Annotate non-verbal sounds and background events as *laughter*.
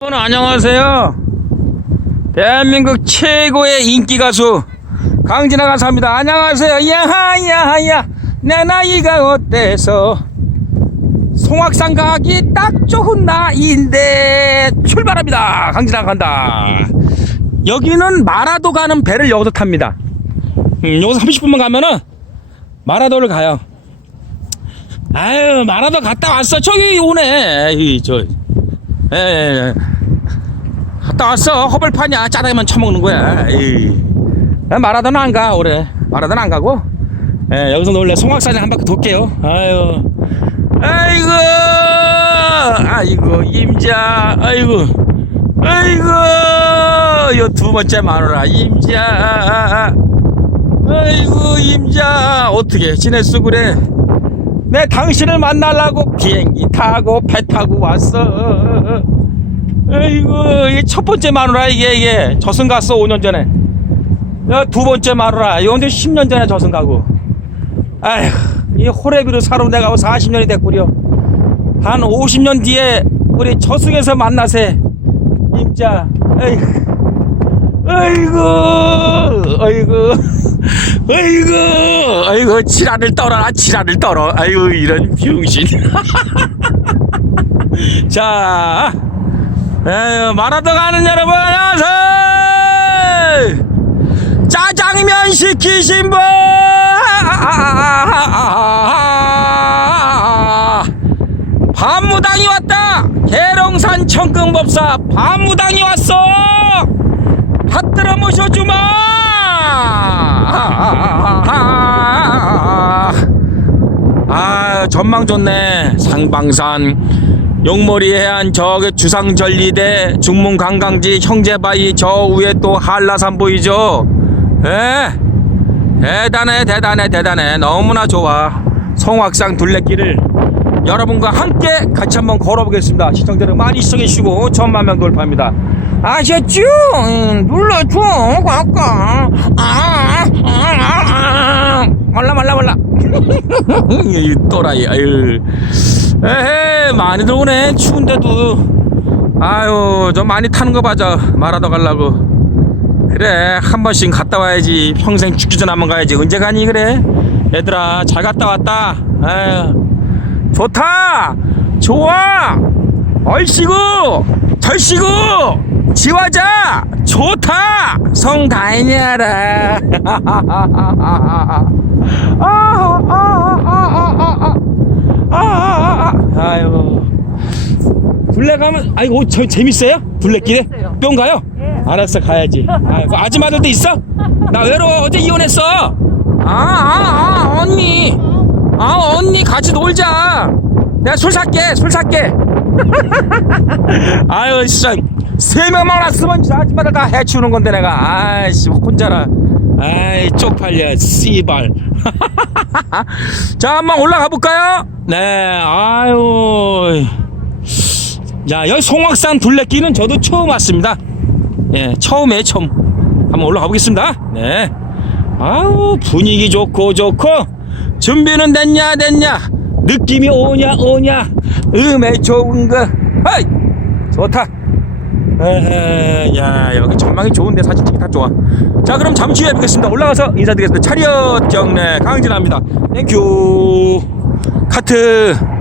여러분 안녕하세요. 대한민국 최고의 인기 가수 강진아 가수입니다. 안녕하세요. 야하야하야 내 나이가 어때서 송악산 가기 딱 좋은 나이인데 출발합니다. 강진아 간다. 여기는 마라도 가는 배를 여기서 탑니다. 음, 여기서 30분만 가면은 마라도를 가요. 아유 마라도 갔다 왔어. 저기 오네. 이, 저 예, 예, 예. 갔다 왔어. 허벌파냐. 짜다기만 처먹는 거야. 에이. 난 마라도는 안 가, 올해. 마라도는 안 가고. 예, 여기서 원래 송악산에 한 바퀴 돌게요. 아유. 아이고. 아이고, 임자. 아이고. 아이고. 요 두 번째 마누라, 임자. 아이고, 임자. 어떻게 지냈어, 그래? 내 당신을 만나려고 비행기 타고 배 타고 왔어. 아이고 첫 번째 마누라 이게 이게 저승 갔어 5년 전에. 야, 두 번째 마누라 근데 10년 전에 저승 가고. 아휴 이 호래비로 살아 내가 40년이 됐구려. 한 50년 뒤에 우리 저승에서 만나세 임자. 아이고. 아이고, 아이고, 아이고, 아이고, 지랄을 떨어라, 지랄을 떨어. 아이고, 이런 병신. *laughs* 자, 에휴, 마라도 가는 여러분, 안녕하세요! 짜장면 시키신 분! 반무당이 왔다! 계룡산 청금법사 반무당이 왔어! 받들어 모셔주마! 아, 전망 좋네. 상방산, 용머리 해안 저기 주상전리대, 중문 관광지 형제바위 저 위에 또 한라산 보이죠? 예? 대단해, 대단해, 대단해. 너무나 좋아. 송악산 둘레길을 여러분과 함께 같이 한번 걸어보겠습니다. 시청자 여러분 많이 시청해주시고 천만 명 돌파합니다. 아셨죠? 음, 눌러줘, 꽉꽉. 아, 아, 아, 아. 말라, 말라, 말라. *laughs* 이 또라이, 아유. 에헤, 많이들 오네. 추운데도. 아유, 좀 많이 타는 거 봐자. 말하다 가려고. 그래, 한 번씩 갔다 와야지. 평생 죽기 전에 한번 가야지. 언제 가니, 그래? 얘들아, 잘 갔다 왔다. 아유. 좋다! 좋아! 얼씨구! 절씨구! 지화자! 좋다! 성 다행이야라! *laughs* 아유. 둘레 가면, 아이고, 저 재밌어요? 재밌어요. 뿅 가요? 예. 알았어, 가야지. 아, 그 아줌마들도 있어? 나 외로워. 어제 이혼했어. 아, 아, 아, 언니. 아, 언니 같이 놀자. 내가 술 살게, 술 살게. 아유, 진짜. 세 명만 왔으면 저 아줌마들 다 해치우는 건데, 내가. 아이씨, 혼자라. 아이, 쪽팔려, 씨발. *laughs* 자, 한번 올라가 볼까요? 네, 아유. 야, 여기 송악산 둘레길은 저도 처음 왔습니다. 예, 처음에 처음. 한번 올라가 보겠습니다. 네. 아우, 분위기 좋고, 좋고. 준비는 됐냐, 됐냐. 느낌이 오냐, 오냐. 음에 좋은 거. 하이! 좋다. 에헤, 야, 여기 전망이 좋은데 사진 찍기 다 좋아. 자, 그럼 잠시 후에 뵙겠습니다. 올라가서 인사드리겠습니다. 차렷 경례 강진합니다. 땡큐. 카트.